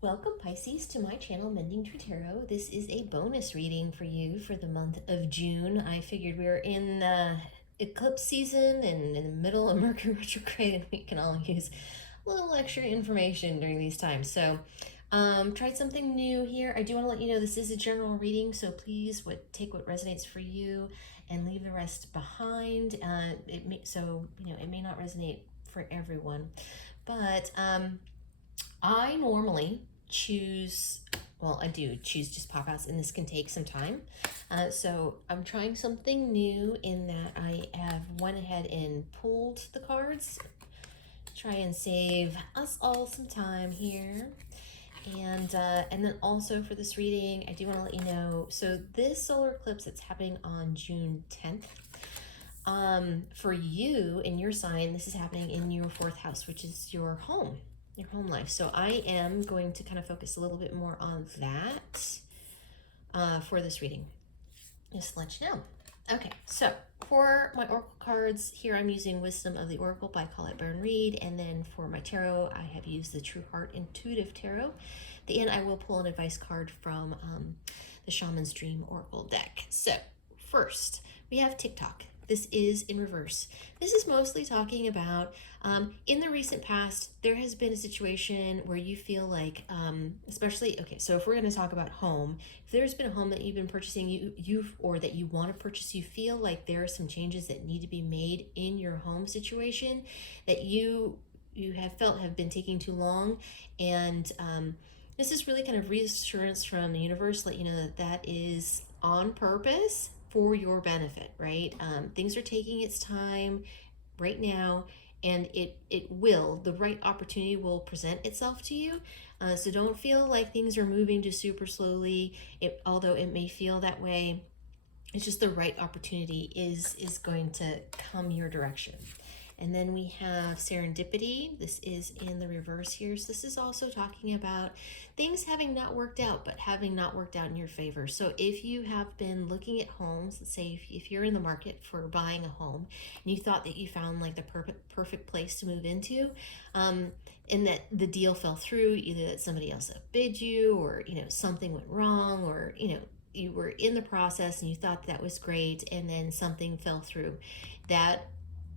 Welcome Pisces to my channel Mending True Tarot. This is a bonus reading for you for the month of June. I figured we were in eclipse season and in the middle of Mercury retrograde, and we can all use a little extra information during these times. So tried something new here. I do want to let you know this is a general reading, so please take what resonates for you and leave the rest behind. It may not resonate for everyone, but I normally choose, well, I do choose just pop outs, and this can take some time. So I'm trying something new in that I have went ahead and pulled the cards. Try and save us all some time here. And then also for this reading, I do want to let you know, so this solar eclipse that's happening on June 10th. For you in your sign, this is happening in your fourth house, which is your home life. So I am going to kind of focus a little bit more on that for this reading, just to let you know. Okay, so for my oracle cards here, I'm using Wisdom of the Oracle by Colette Baron-Reid, and then for my tarot, I have used the True Heart Intuitive Tarot. At the end, I will pull an advice card from the Shaman's Dream Oracle deck. So first, we have TikTok. This is in reverse. This is mostly talking about, in the recent past, there has been a situation where you feel like, especially, okay, so if we're going to talk about home, if there's been a home that you've been purchasing, or that you want to purchase, you feel like there are some changes that need to be made in your home situation that you have felt have been taking too long, and this is really kind of reassurance from the universe, let you know that that is on purpose for your benefit, right? Things are taking its time right now, and the right opportunity will present itself to you. So don't feel like things are moving just super slowly. Although it may feel that way, it's just the right opportunity is going to come your direction. And then we have serendipity. This is in the reverse here. So this is also talking about things having not worked out, but having not worked out in your favor. So if you have been looking at homes, let's say if you're in the market for buying a home and you thought that you found like the perfect place to move into, and that the deal fell through, either that somebody else outbid you, or something went wrong, or you were in the process and you thought that was great, and then something fell through, that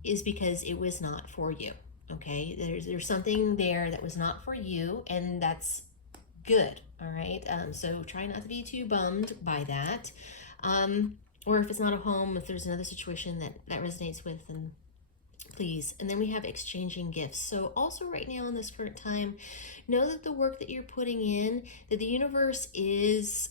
is because it was not for you. Okay, there's something there that was not for you, and that's good. All right, so try not to be too bummed by that, or if it's not a home, if there's another situation that resonates with, then please. And then we have exchanging gifts. So also right now in this current time, know that the work that you're putting in, that the universe is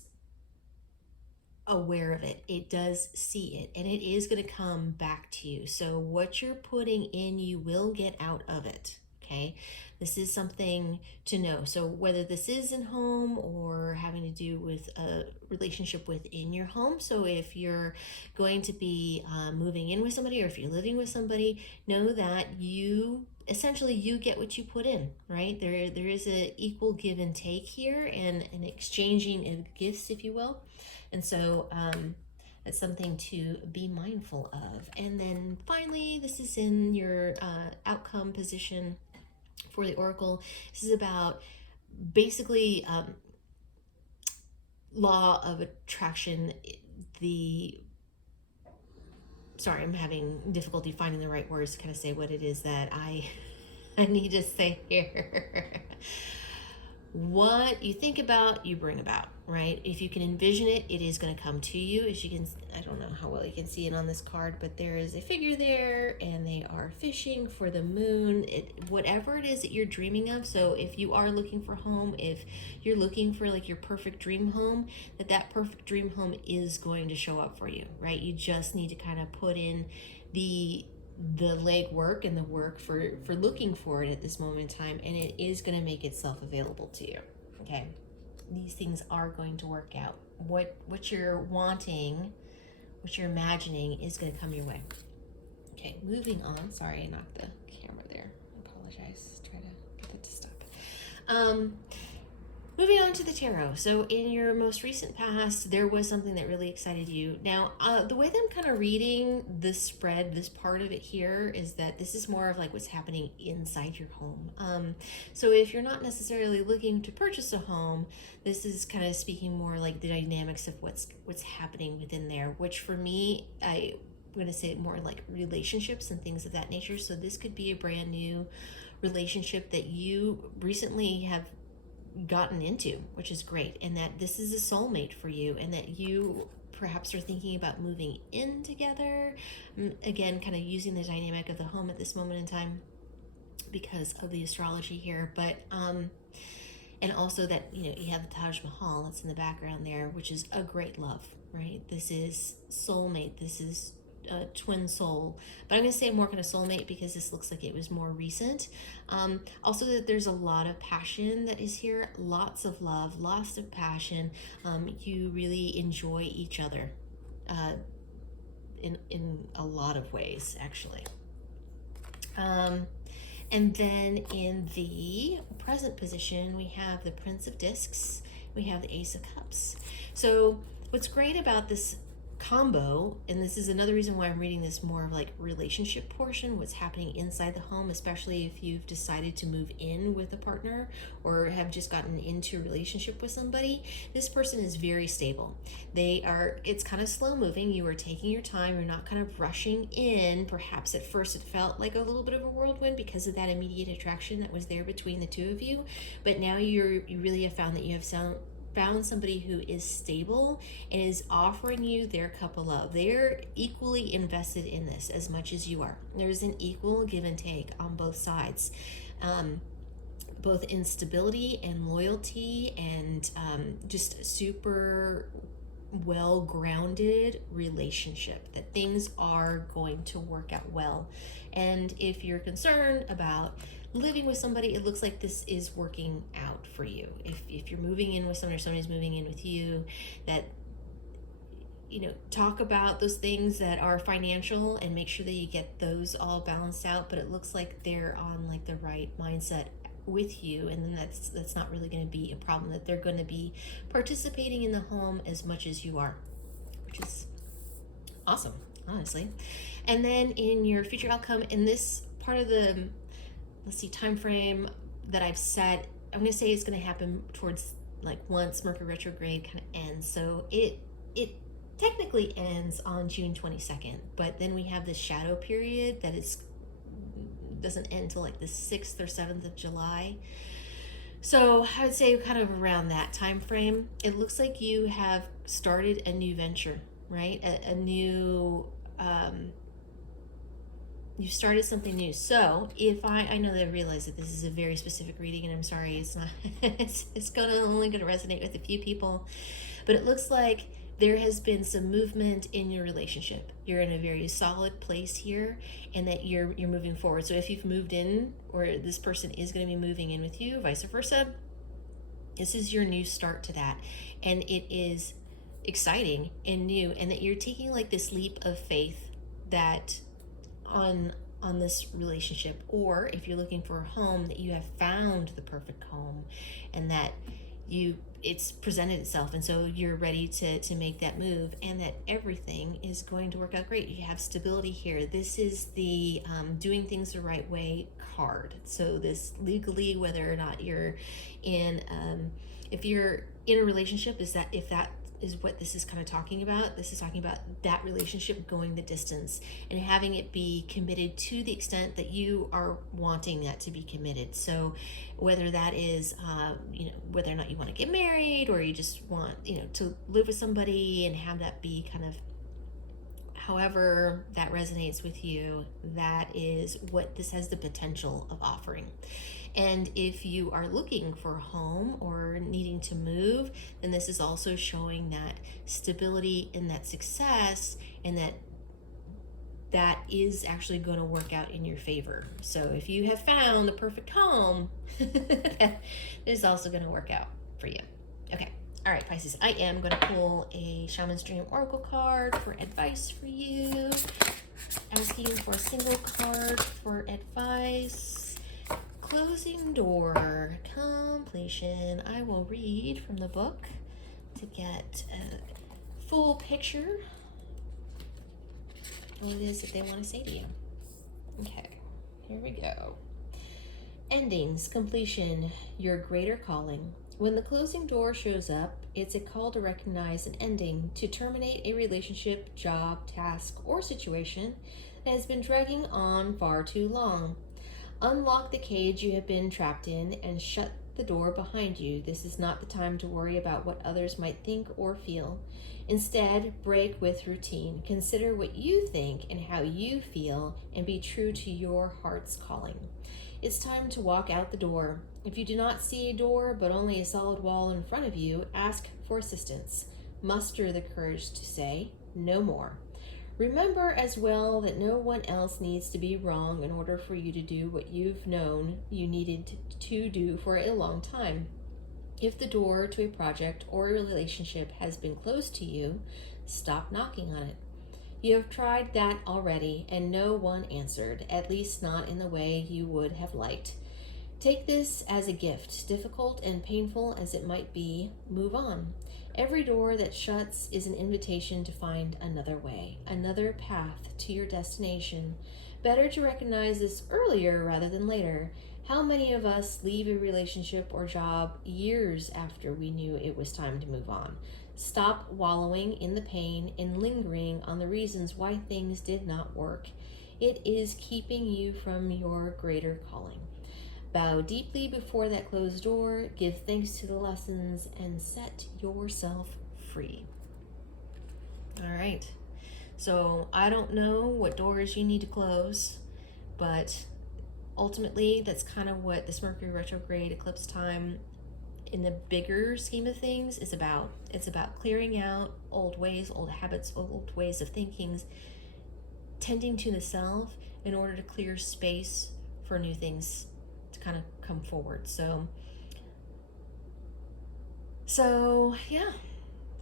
aware of it. It does see it, and it is going to come back to you. So what you're putting in, you will get out of it. Okay, this is something to know. So whether this is in home or having to do with a relationship within your home, so if you're going to be moving in with somebody, or if you're living with somebody, know that you get what you put in, right? There is a equal give and take here, and an exchanging of gifts, if you will. And so that's something to be mindful of. And then finally, this is in your outcome position for the oracle. This is about basically law of attraction. Sorry, I'm having difficulty finding the right words to kind of say what it is that I need to say here. What you think about, you bring about, right? If you can envision it, it is going to come to you. As you can, I don't know how well you can see it on this card, but there is a figure there, and they are fishing for the moon. Whatever it is that you're dreaming of. So if you are looking for home, if you're looking for like your perfect dream home, that perfect dream home is going to show up for you, right? You just need to kind of put in the legwork and the work for looking for it at this moment in time, and it is going to make itself available to you. Okay, these things are going to work out. What you're wanting, what you're imagining, is going to come your way. Okay, moving on. Sorry, I knocked the camera there. I apologize. Try to get it to stop. Moving on to the tarot. So in your most recent past, there was something that really excited you. Now, the way that I'm kind of reading this spread, this part of it here, is that this is more of like what's happening inside your home. So if you're not necessarily looking to purchase a home, this is kind of speaking more like the dynamics of what's happening within there, which for me, I'm going to say more like relationships and things of that nature. So this could be a brand new relationship that you recently have gotten into, which is great, and that this is a soulmate for you, and that you perhaps are thinking about moving in together. Again, kind of using the dynamic of the home at this moment in time because of the astrology here, but and also that, you know, you have the Taj Mahal that's in the background there, which is a great love, right? This is soulmate, this is twin soul, but I'm going to say more kind of soulmate because this looks like it was more recent. Also that there's a lot of passion that is here, lots of love, lots of passion. You really enjoy each other in a lot of ways, actually. And then in the present position, we have the Prince of Discs, we have the Ace of Cups. So what's great about this combo, and this is another reason why I'm reading this more of like relationship portion, what's happening inside the home, especially if you've decided to move in with a partner or have just gotten into a relationship with somebody. This person is very stable. It's kind of slow moving. You are taking your time. You're not kind of rushing in. Perhaps at first it felt like a little bit of a whirlwind because of that immediate attraction that was there between the two of you. But now you really have found that you have found somebody who is stable and is offering you their cup of love. They're equally invested in this as much as you are. There's an equal give and take on both sides, both in stability and loyalty, and just super well-grounded relationship, that things are going to work out well. And if you're concerned about living with somebody, it looks like this is working out for you. If you're moving in with someone or somebody's moving in with you, that, you know, talk about those things that are financial and make sure that you get those all balanced out. But it looks like they're on like the right mindset with you, and then that's not really going to be a problem, that they're going to be participating in the home as much as you are, which is awesome, honestly. And then in your future outcome, in this part of the, let's see, time frame that I've set, I'm going to say it's going to happen towards like once Mercury retrograde kind of ends. So it technically ends on June 22nd, but then we have this shadow period that doesn't end until like the 6th or 7th of July. So I would say kind of around that time frame, it looks like you have started a new venture, right? A new, you started something new. So if I know that I realize that this is a very specific reading, and I'm sorry, it's not, it's only gonna resonate with a few people, but it looks like there has been some movement in your relationship. You're in a very solid place here, and that you're moving forward. So if you've moved in, or this person is going to be moving in with you, vice versa, this is your new start to that. And it is exciting and new, and that you're taking like this leap of faith that on this relationship, or if you're looking for a home, that you have found the perfect home, and that it's presented itself, and so you're ready to make that move, and that everything is going to work out great. You have stability here. This is the doing things the right way card. So this legally, whether or not you're in, if you're in a relationship, if that is what this is kind of talking about. This is talking about that relationship going the distance and having it be committed to the extent that you are wanting that to be committed. So whether that is, whether or not you want to get married, or you just want, to live with somebody and have that be kind of however that resonates with you, that is what this has the potential of offering. And if you are looking for a home or needing to move, then this is also showing that stability and that success, and that is actually going to work out in your favor. So if you have found the perfect home, that is also going to work out for you. Okay. All right, Pisces, I am going to pull a Shaman's Dream Oracle card for advice for you. Asking for a single card for advice. closing door, completion. I will read from the book to get a full picture of what it is that they want to say to you. Okay, here we go. Endings, completion, your greater calling. When the closing door shows up, it's a call to recognize an ending, to terminate a relationship, job, task, or situation that has been dragging on far too long. Unlock the cage you have been trapped in and shut the door behind you. This is not the time to worry about what others might think or feel. Instead, break with routine. Consider what you think and how you feel, and be true to your heart's calling. It's time to walk out the door. If you do not see a door but only a solid wall in front of you, ask for assistance. Muster the courage to say no more. Remember as well that no one else needs to be wrong in order for you to do what you've known you needed to do for a long time. If the door to a project or a relationship has been closed to you, stop knocking on it. You have tried that already and no one answered, at least not in the way you would have liked. Take this as a gift, difficult and painful as it might be. Move on. Every door that shuts is an invitation to find another way, another path to your destination. Better to recognize this earlier rather than later. How many of us leave a relationship or job years after we knew it was time to move on? Stop wallowing in the pain and lingering on the reasons why things did not work. It is keeping you from your greater calling. Bow deeply before that closed door, give thanks to the lessons, and set yourself free. All right. So I don't know what doors you need to close, but ultimately that's kind of what this Mercury retrograde eclipse time in the bigger scheme of things is about. It's about clearing out old ways, old habits, old ways of thinking, tending to the self in order to clear space for new things to kind of come forward. So yeah.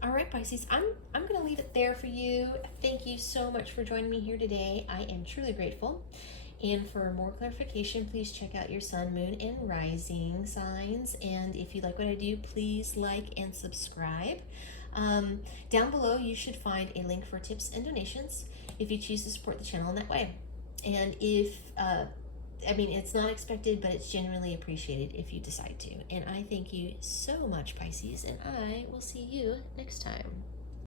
All right, Pisces, I'm going to leave it there for you. Thank you so much for joining me here today. I am truly grateful. And for more clarification, please check out your sun, moon, and rising signs. And if you like what I do, please like and subscribe. Down below, you should find a link for tips and donations if you choose to support the channel in that way. And if, it's not expected, but it's genuinely appreciated if you decide to. And I thank you so much, Pisces, and I will see you next time.